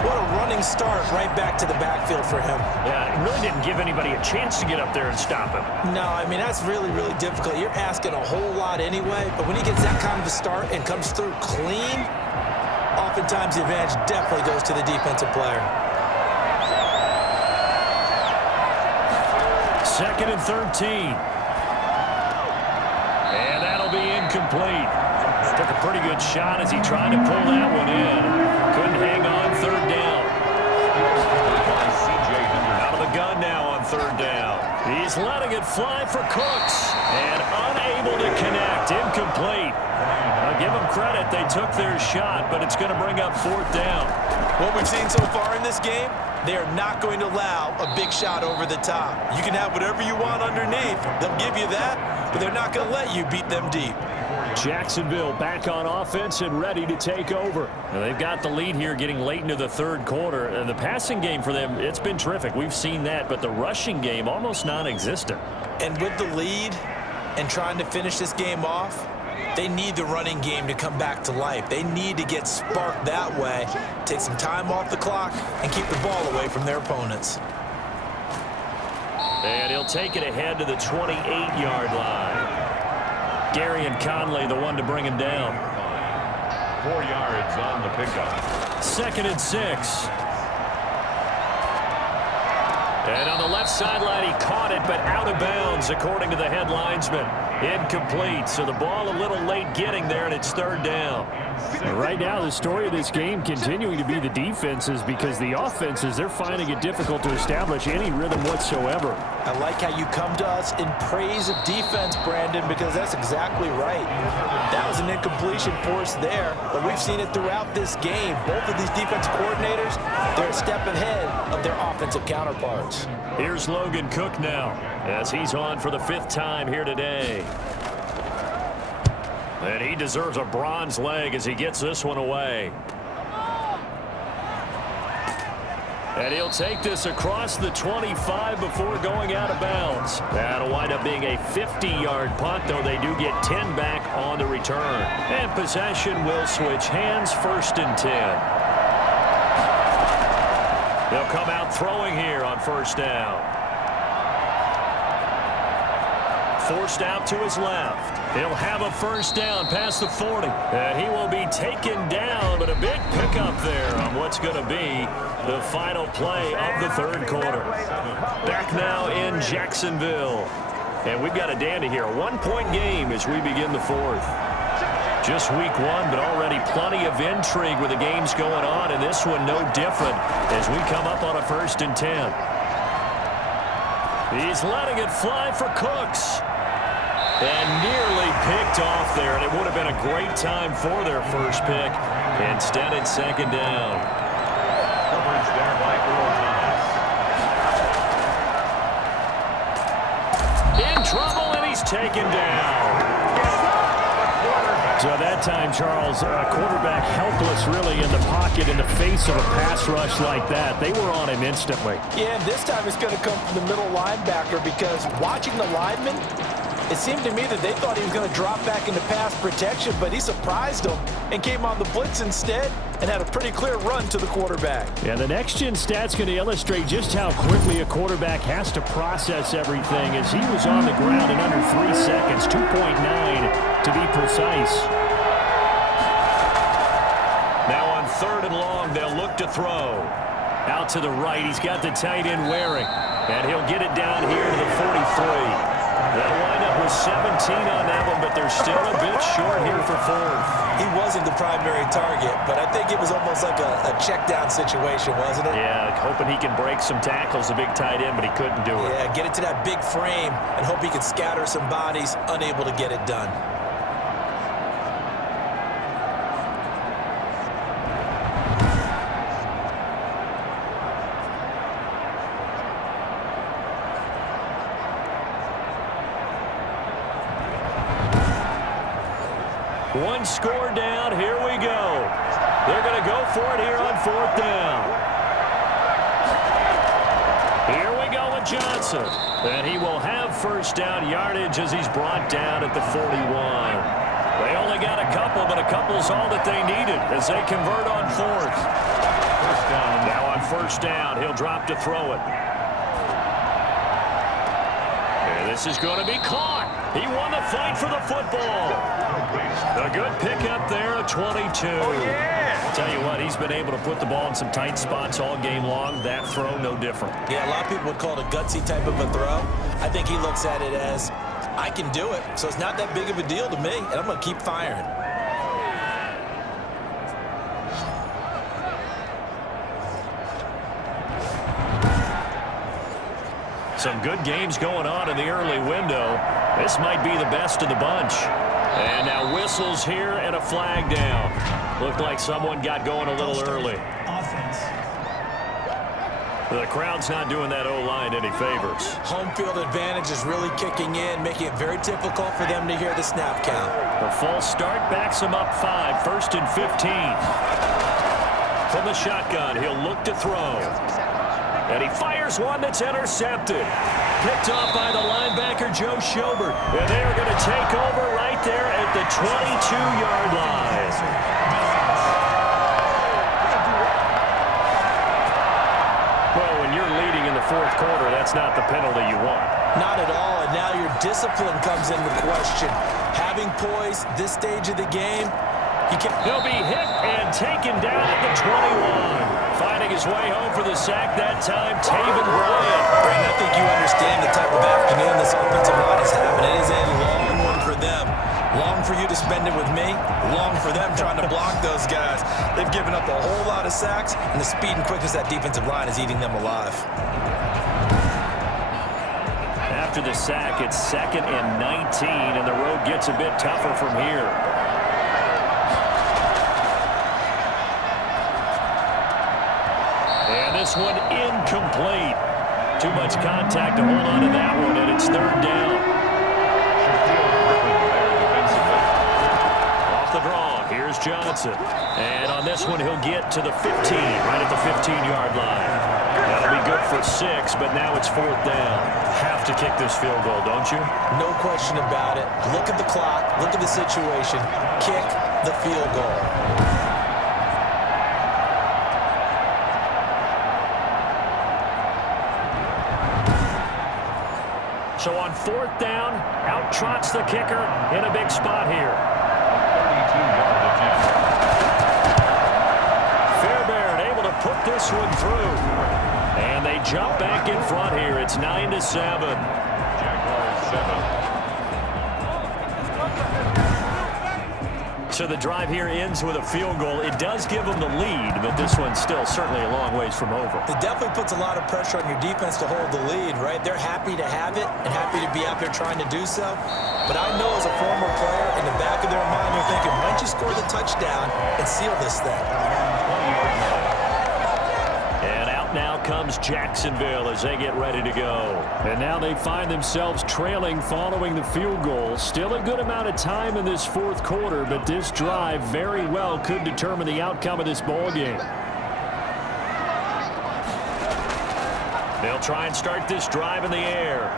What a running start right back to the backfield for him. Yeah, it really didn't give anybody a chance to get up there and stop him. No, I mean, that's really, really difficult. You're asking a whole lot anyway, but when he gets that kind of a start and comes through clean, oftentimes the advantage definitely goes to the defensive player. 2nd and 13. And that'll be incomplete. Took a pretty good shot as he tried to pull that one in. Couldn't hang on 3rd down. Out of the gun now on 3rd down. He's letting it fly for Cooks. And unable to connect. Incomplete. I'll give them credit. They took their shot, but it's going to bring up 4th down. What we've seen so far in this game, they are not going to allow a big shot over the top. You can have whatever you want underneath. They'll give you that, but they're not going to let you beat them deep. Jacksonville back on offense and ready to take over. And they've got the lead here getting late into the 3rd quarter. And the passing game for them, it's been terrific. We've seen that, but the rushing game almost non-existent. And with the lead and trying to finish this game off, they need the running game to come back to life. They need to get sparked that way, take some time off the clock, and keep the ball away from their opponents. And he'll take it ahead to the 28-yard line. Gary and Conley, the one to bring him down. 4 yards on the pickup. 2nd and 6. And on the left sideline, he caught it, but out of bounds, according to the head linesman. Incomplete, so the ball a little late getting there, and it's 3rd down. Right now, the story of this game continuing to be the defenses, because the offenses, they're finding it difficult to establish any rhythm whatsoever. I like how you come to us in praise of defense, Brandon, because that's exactly right. That was an incompletion forced there, but we've seen it throughout this game. Both of these defense coordinators, they're a step ahead of their offensive counterparts. Here's Logan Cook now, as he's on for the 5th time here today. And he deserves a bronze leg as he gets this one away. And he'll take this across the 25 before going out of bounds. That'll wind up being a 50-yard punt, though they do get 10 back on the return. And possession will switch hands, 1st and 10. They'll come out throwing here on 1st down. Forced out to his left. He'll have a 1st down past the 40. And he will be taken down, but a big pickup there on what's going to be the final play of the 3rd quarter. Back now in Jacksonville. And we've got a dandy here. A 1-point game as we begin the 4th. Just week 1, but already plenty of intrigue with the games going on, and this one no different as we come up on a 1st and 10. He's letting it fly for Cooks. And nearly picked off there, and it would have been a great time for their first pick. Instead, it's 2nd down. Coverage there by Earl Thomas. In trouble, and he's taken down. So that time, Charles, quarterback helpless really in the pocket in the face of a pass rush like that. They were on him instantly. Yeah, and this time it's going to come from the middle linebacker, because watching the lineman, it seemed to me that they thought he was going to drop back into pass protection, but he surprised them and came on the blitz instead and had a pretty clear run to the quarterback. Yeah, the next-gen stat's going to illustrate just how quickly a quarterback has to process everything, as he was on the ground in under 3 seconds, 2.9 to be precise. Now on 3rd and long, they'll look to throw. Out to the right, he's got the tight end Waring, and he'll get it down here to the 43. They'll wind up with 17 on that one, but they're still a bit short here for 4th. He wasn't the primary target, but I think it was almost like a check-down situation, wasn't it? Yeah, hoping he can break some tackles, a big tight end, but he couldn't do it. Yeah, get it to that big frame and hope he can scatter some bodies, unable to get it done. One score down. Here we go. They're going to go for it here on 4th down. Here we go with Johnson. And he will have 1st down yardage as he's brought down at the 41. They only got a couple, but a couple's all that they needed as they convert on 4th. 1st down. Now on 1st down, he'll drop to throw it. And this is going to be caught. He won the fight for the football. A good pickup there, a 22. Oh, yeah. Tell you what, he's been able to put the ball in some tight spots all game long. That throw, no different. Yeah, a lot of people would call it a gutsy type of a throw. I think he looks at it as, I can do it, so it's not that big of a deal to me, and I'm going to keep firing. Some good games going on in the early window. This might be the best of the bunch. And now whistles here and a flag down. Looked like someone got going a little early. Offense. The crowd's not doing that O-line any favors. Home field advantage is really kicking in, making it very difficult for them to hear the snap count. The false start backs him up 5, 1st and 15. From the shotgun, he'll look to throw. And he fires one that's intercepted. Picked off by the linebacker, Joe Schobert. And they are going to take over right there at the 22-yard line. Well, when you're leading in the 4th quarter, that's not the penalty you want. Not at all, and now your discipline comes into question. Having poise this stage of the game, he'll be hit and taken down at the 21. Finding his way home for the sack that time, Taven Bryant. Brandon, I think you understand the type of afternoon this offensive line is having. It is a long one for them. Long for you to spend suspended with me. Long for them trying to block those guys. They've given up a whole lot of sacks, and the speed and quickness of that defensive line is eating them alive. After the sack, it's 2nd and 19, and the road gets a bit tougher from here. And this one incomplete. Too much contact to hold on to that one, and it's 3rd down. Off the draw, here's Johnson. And on this one, he'll get to the 15, right at the 15-yard line. That'll be good for 6, but now it's 4th down. Have to kick this field goal, don't you? No question about it. Look at the clock. Look at the situation. Kick the field goal. So on 4th down, out trots the kicker in a big spot here. 32-yard attempt. Fairbairn able to put this one through. And they jump back in front here. It's 9-7. Jaguars 7. So the drive here ends with a field goal. It does give them the lead, but this one's still certainly a long ways from over. It definitely puts a lot of pressure on your defense to hold the lead, right? They're happy to have it and happy to be out there trying to do so. But I know as a former player, in the back of their mind, they're thinking, why don't you score the touchdown and seal this thing? And out now comes Jacksonville as they get ready to go. And now they find themselves trailing following the field goal. Still a good amount of time in this 4th quarter, but this drive very well could determine the outcome of this ball game. They'll try and start this drive in the air.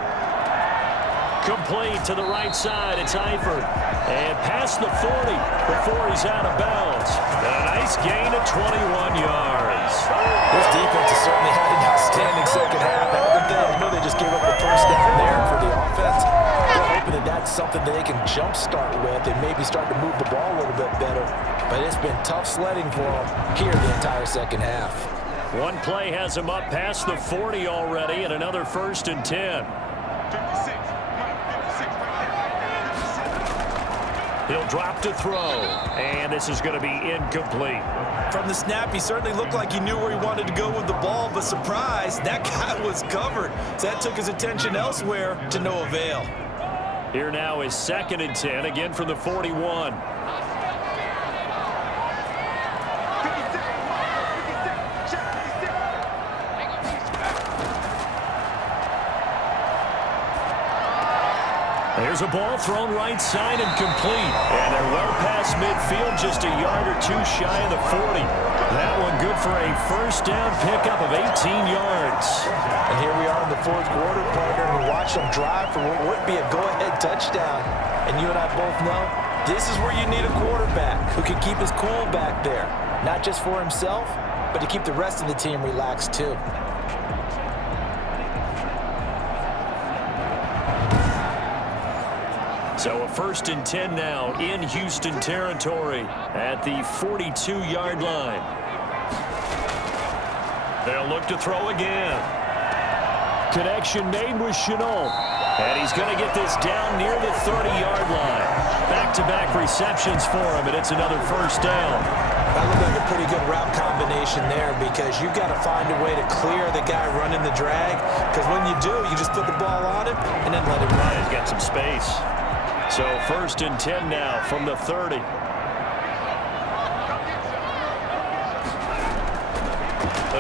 Complete to the right side. It's Eifert. And past the 40 before he's out of bounds. A nice gain of 21 yards. This defense has certainly had an outstanding second half, haven't they? I know they just gave up the first down there for the offense. They're hoping that that's something that they can jumpstart with and maybe start to move the ball a little bit better. But it's been tough sledding for them here the entire second half. One play has him up past the 40 already, and another 1st and 10. He'll drop to throw, and this is going to be incomplete. From the snap, he certainly looked like he knew where he wanted to go with the ball, but surprise, that guy was covered. So that took his attention elsewhere to no avail. Here now is 2nd and 10, again from the 41. There's a ball thrown right side and complete. And they're well past midfield, just a yard or two shy of the 40. That one good for a 1st down pickup of 18 yards. And here we are in the 4th quarter, partner, and we watch them drive for what would be a go-ahead touchdown. And you and I both know this is where you need a quarterback who can keep his cool back there. Not just for himself, but to keep the rest of the team relaxed too. So a 1st and 10 now in Houston territory at the 42-yard line. They'll look to throw again. Connection made with Chenault. And he's going to get this down near the 30-yard line. Back-to-back receptions for him, and it's another 1st down. That looked like a pretty good route combination there because you've got to find a way to clear the guy running the drag. Because when you do, you just put the ball on him and then let him run. He's got some space. So 1st and 10 now from the 30.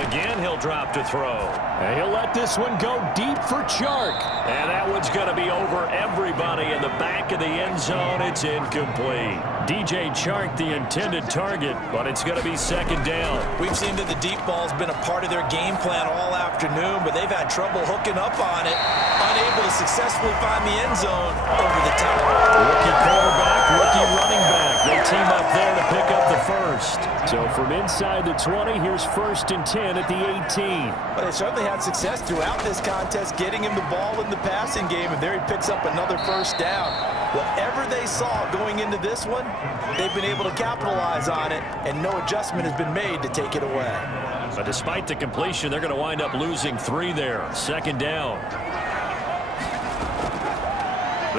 Again, he'll drop to throw. And he'll let this one go deep for Chark. And that one's going to be over everybody in the back of the end zone. It's incomplete. DJ Chark, the intended target, but it's going to be 2nd down. We've seen that the deep ball's been a part of their game plan all afternoon, but they've had trouble hooking up on it, unable to successfully find the end zone over the top. Rookie quarterback, rookie running back. They team up there to pick up the 1st. So from inside the 20, here's 1st and 10 at the 18. But they certainly had success throughout this contest, getting him the ball in the passing game, and there he picks up another 1st down. Whatever they saw going into this one, they've been able to capitalize on it, and no adjustment has been made to take it away. But despite the completion, they're going to wind up losing 3 there. 2nd down.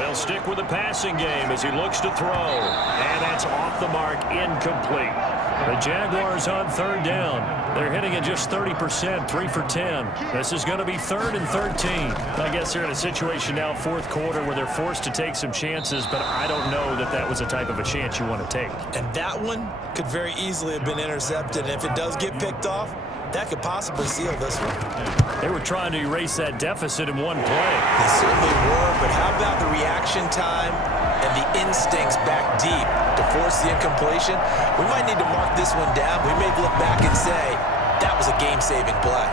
They'll stick with the passing game as he looks to throw. And that's off the mark, incomplete. The Jaguars on third down. They're hitting at just 30%, 3 for 10. This is going to be 3rd and 13. I guess they're in a situation now, fourth quarter, where they're forced to take some chances, but I don't know that that was a type of a chance you want to take. And that one could very easily have been intercepted. And if it does get picked off, that could possibly seal this one. They were trying to erase that deficit in one play. They certainly were, but how about the reaction time and the instincts back deep to force the incompletion? We might need to mark this one down. We may look back and say, that was a game-saving play.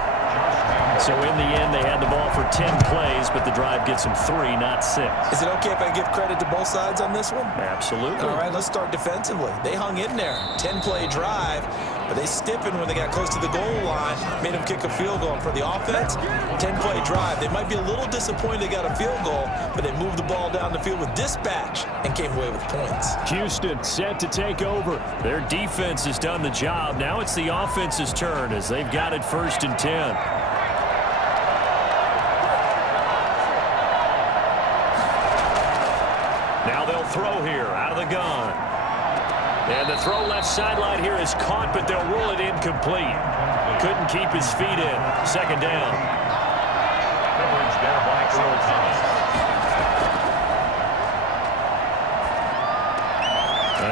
So in the end, they had the ball for 10 plays, but the drive gets them 3, not 6. Is it okay if I give credit to both sides on this one? Absolutely. All right, let's start defensively. They hung in there. 10-play drive, but they stiffened when they got close to the goal line, made them kick a field goal. And for the offense, 10-play drive. They might be a little disappointed they got a field goal, but they moved the ball down the field with dispatch and came away with points. Houston set to take over. Their defense has done the job. Now it's the offense's turn as they've got it 1st and 10. Now they'll throw here out of the gun. And the throw left sideline here is caught, but they'll rule it incomplete. Couldn't keep his feet in. 2nd down. Coverage there by Earl Thomas.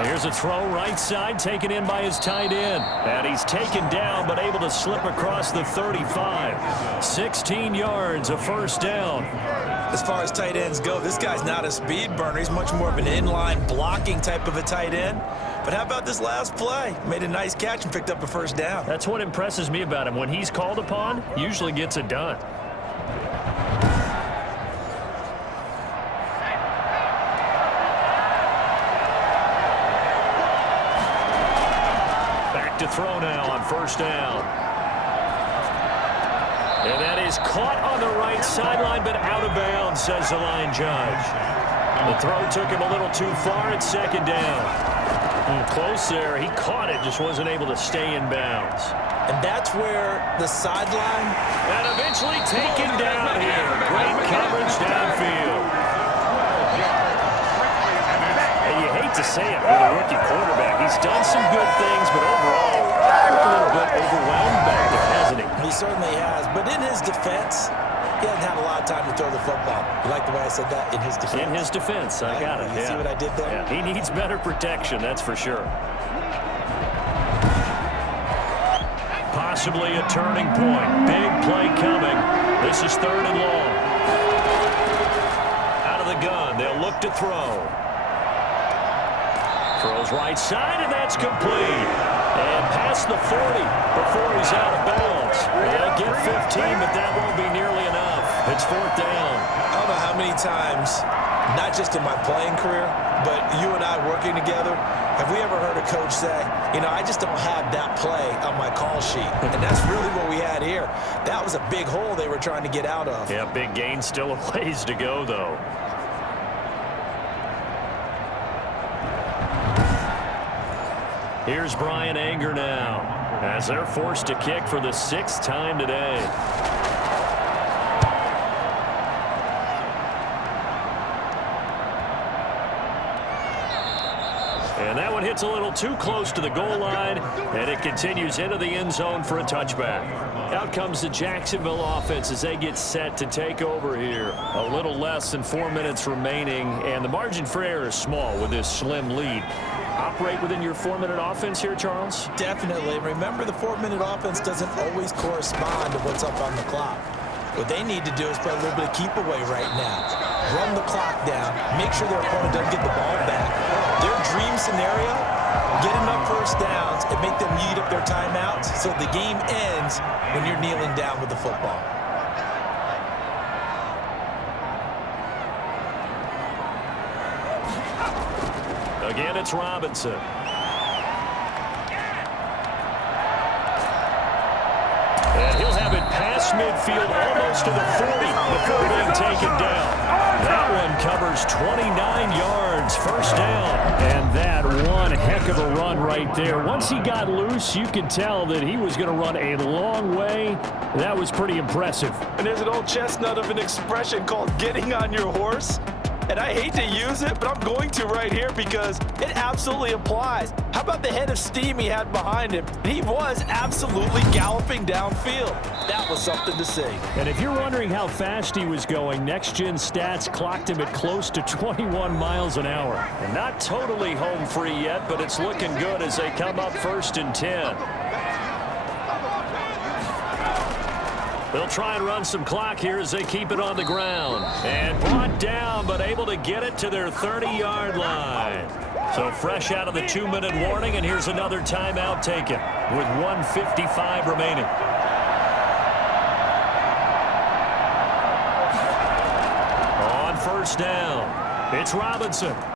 Here's a throw right side taken in by his tight end. And he's taken down but able to slip across the 35. 16 yards, a 1st down. As far as tight ends go, this guy's not a speed burner. He's much more of an inline blocking type of a tight end. But how about this last play? Made a nice catch and picked up a 1st down. That's what impresses me about him. When he's called upon, usually gets it done. Back to throw now on 1st down. And that is caught on the right sideline, but out of bounds, says the line judge. The throw took him a little too far at 2nd down. Close there. He caught it, just wasn't able to stay in bounds. And that's where the sideline... And eventually taken down here. Great coverage downfield. And you hate to say it with a rookie quarterback. He's done some good things, but overall, a little bit overwhelmed back there, hasn't he? He certainly has. But in his defense, he hasn't had a lot of time to throw the football. You like the way I said that? In his defense. In his defense. I got it. You see what I did there? Yeah. He needs better protection, that's for sure. Possibly a turning point. Big play coming. This is 3rd and long. Out of the gun. They'll look to throw. Throws right side, and that's complete. And past the 40 before he's out of bounds. They'll get 15, but that won't be nearly enough. It's 4th down. I don't know how many times, not just in my playing career, but you and I working together, have we ever heard a coach say, you know, I just don't have that play on my call sheet. And that's really what we had here. That was a big hole they were trying to get out of. Yeah, big gain, still a ways to go, though. Here's Brian Anger now, as they're forced to kick for the 6th time today. And that one hits a little too close to the goal line, and it continues into the end zone for a touchback. Out comes the Jacksonville offense as they get set to take over here. A little less than 4 minutes remaining, and the margin for error is small with this slim lead. Operate within your 4-minute offense here, Charles? Definitely. Remember, the 4-minute offense doesn't always correspond to what's up on the clock. What they need to do is play a little bit of keep away right now. Run the clock down. Make sure their opponent doesn't get the ball back. Their dream scenario, get enough 1st downs and make them eat up their timeouts so the game ends when you're kneeling down with the football. Again, it's Robinson. And he'll have it past midfield, almost to the 40 before being taken down. That one covers 29 yards, 1st down. And that one heck of a run right there. Once he got loose, you could tell that he was going to run a long way. That was pretty impressive. And there's an old chestnut of an expression called getting on your horse. And I hate to use it, but I'm going to right here because it absolutely applies. How about the head of steam he had behind him? He was absolutely galloping downfield. That was something to see. And if you're wondering how fast he was going, next-gen stats clocked him at close to 21 miles an hour. And not totally home free yet, but it's looking good as they come up 1st and 10. They'll try and run some clock here as they keep it on the ground. And brought down, but able to get it to their 30-yard line. So fresh out of the 2-minute warning, and here's another timeout taken with 1:55 remaining. On 1st down, it's Robinson.